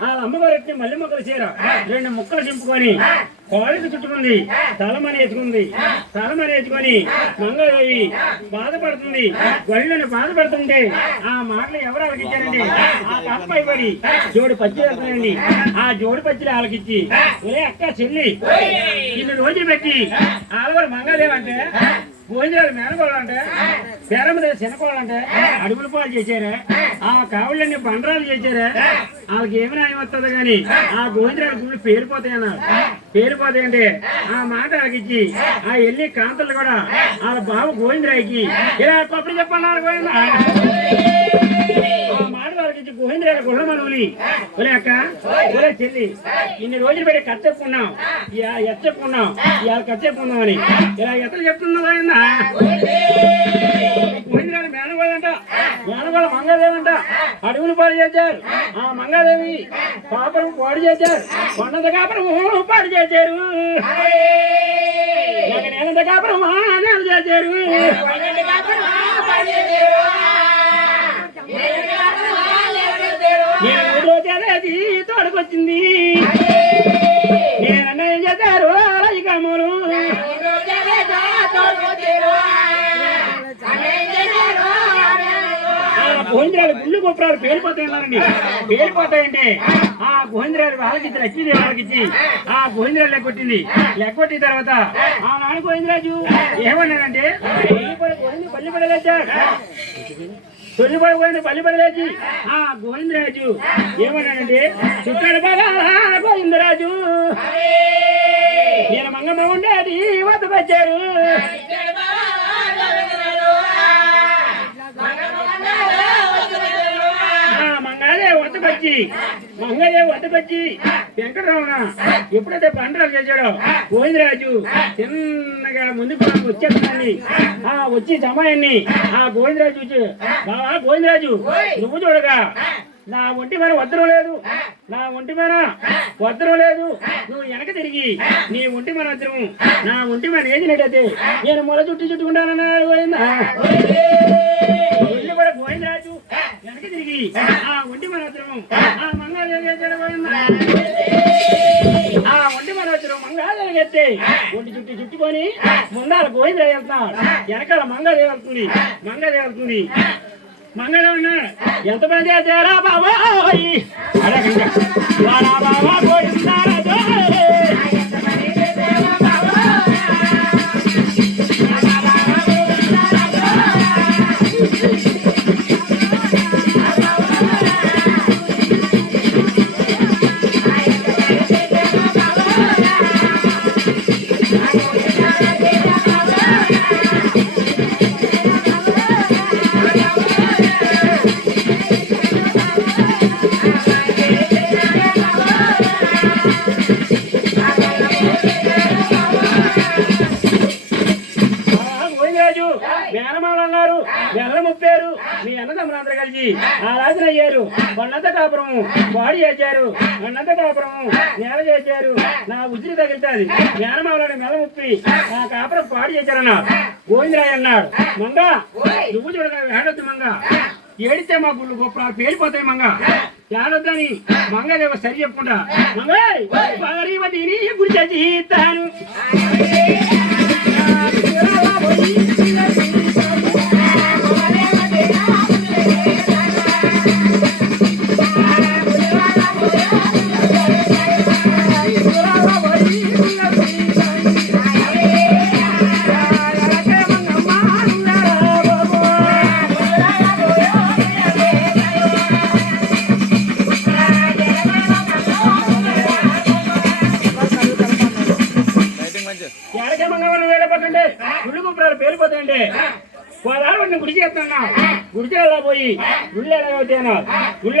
వాళ్ళ అమ్మగారు ఎత్తి మళ్ళీ మొక్కలు చీర 2 ముక్కలు చింపుకొని కాళ్ళకి చుట్టుకుంది, తలమని ఎత్తుకుంది. తలమని ఎత్తుకొని మంగళదేవి బాధపడుతుంది. గళ్ళని బాధపడుతుంటే ఆ మాటలు ఎవరు ఆలకించారండి? ఆ తప్పై పడి జోడు పచ్చి వెళ్తున్నాయండి. ఆ జోడు పచ్చిలు ఆలకిచ్చి, ఒరే అక్క చెల్లి ఇన్ని రోజులు పెట్టి ఆలవారు మంగళదేవి అంటే భోజనాలు మేనకోళ్ళంటే పేరమ్మదేవి చిన్నకోళ్ళంటే అడుగుల పాలు చేశారే, ఆ కావుళ్ళని బండరాలు చేశారే. వాళ్ళకి ఏమి న్యాయం వస్తుంది కానీ ఆ భోజనాలు గుళ్ళు పేరిపోతాయన్నారు. పేరిపోతాయంటే ఆ మాట ఆగిచ్చి ఆ ఎల్లి కాంతలు కూడా వాళ్ళ బావ గోవిందరాయికి ఇలా పప్పుడు చెప్పన్నారు. గోవింద ఆ మాట ఆగిచ్చి గోవిందరాయి గుళ్ళ మనవుని, ఒరే అక్క ఒరే చెల్లి ఇన్ని రోజులు పెట్టి కథ చెప్పుకున్నాం, ఎత్త చెప్పుకున్నాం, ఇవాళ కథ చెప్పుకున్నాం అని ఇలా ఎత్తలు చెప్తున్నావు. గోవింద గోవిందరాలు మేనగోళ్ళంట, మేనగోళ్ళ మంగాదేవంట అడవులు పాడు చేశారు. ఆ మంగాదేవి పాపరం పాడు చేశారు. కొండంత కాపురం పాడు చేశారు. నేనంత కాపురం నేలు చేశారు. నేను 3 రోజులది తోడుకొచ్చింది. నేనన్నా ఏం చేశారు రాజకాములు గోవిందరాలు గుళ్ళు గొప్పరాలు పేలిపోతాయన్నారండి. పేలిపోతాయంటే ఆ గోవిందరాలు వాళ్ళకిచ్చి లక్ష్మీదేవి వాళ్ళకిచ్చి ఆ గోవిందరాలు లెక్కొట్టింది. లెక్కొట్టిన తర్వాత ఆ నాన్న గోవిందరాజు ఏమన్నాడంటే పల్లి పడలేచారు. తొలిపడిపోయింది పల్లి పడలేచి ఆ గోవిందరాజు ఏమన్నాడంటే చుట్టాడు బాగా గోవిందరాజు నేను మంగమ్మ ఉండేది వద్దకొచ్చారు. మంగళదేవి వద్దకొచ్చి వెంకటరమణ ఎప్పుడైతే బండరాలు చేశాడో గోవిందరాజు చిన్నగా ముందుకు వచ్చేస్తాన్ని ఆ వచ్చి సమయాన్ని ఆ గోవిందరాజు చూసి బావా గోవిందరాజు నువ్వు చూడగా నా ఒంటి మీద వద్దరం లేదు, నా ఒంటి మీద వద్దరం లేదు. నువ్వు వెనక తిరిగి నీ ఒంటి మీద వద్దరం నా ఒంటి మీద ఏదినట్టయితే నేను మొల చుట్టుకుంటానన్నాడు. కూడా గోవిందరాజు వెనక తిరిగి ఆ ఒంటి మీద వద్దరం ఆ మంగళదేవి చేశాడు. ఆ ఒంటి మీద వద్దరం మంగళదేవి ఎత్తే ఒంటి చుట్టుకొని ముందాల గోవిందరాజు వెళ్తున్నాడు, వెనకాల మంగళదేవి వెళ్తుంది. మంగళదేవి వెళ్తుంది. మంగళదేవి ఎంత పని చేశారా బాబాయ్ అడగండి బాబా గోవిందరాజు మేనమామలు బెల్లం ముప్పారు. మీ అన్నదమ్ములందరూ కలిసి ఆ రాజున అయ్యారు. కొండంత కాపురము బాడీ చేశారు. కొండంత కాపురము నేల చేశారు. నా ఉసిరి తగిలితుంది. మేనమామలను మెల్ల ముప్పి ఆ కాపురం పాడు చేశారన్న గోవిందరాయ్ అన్నాడు. మంగ నువ్వు చూడగా ఏడొద్దు మంగ, ఏడితే మా గుళ్ళు గొప్ప పేలిపోతాయి. మంగ ఏడొద్దని మంగదేవ సరి చెప్పుకుంటా మంగీని గురి చేసి ఇస్తాను. పేలిపోతాయండి. గుడి చేస్తున్నా గుడికి వెళ్ళా పోయి గుళ్ళు ఎలా అవుతాయన్నా గుళ్ళు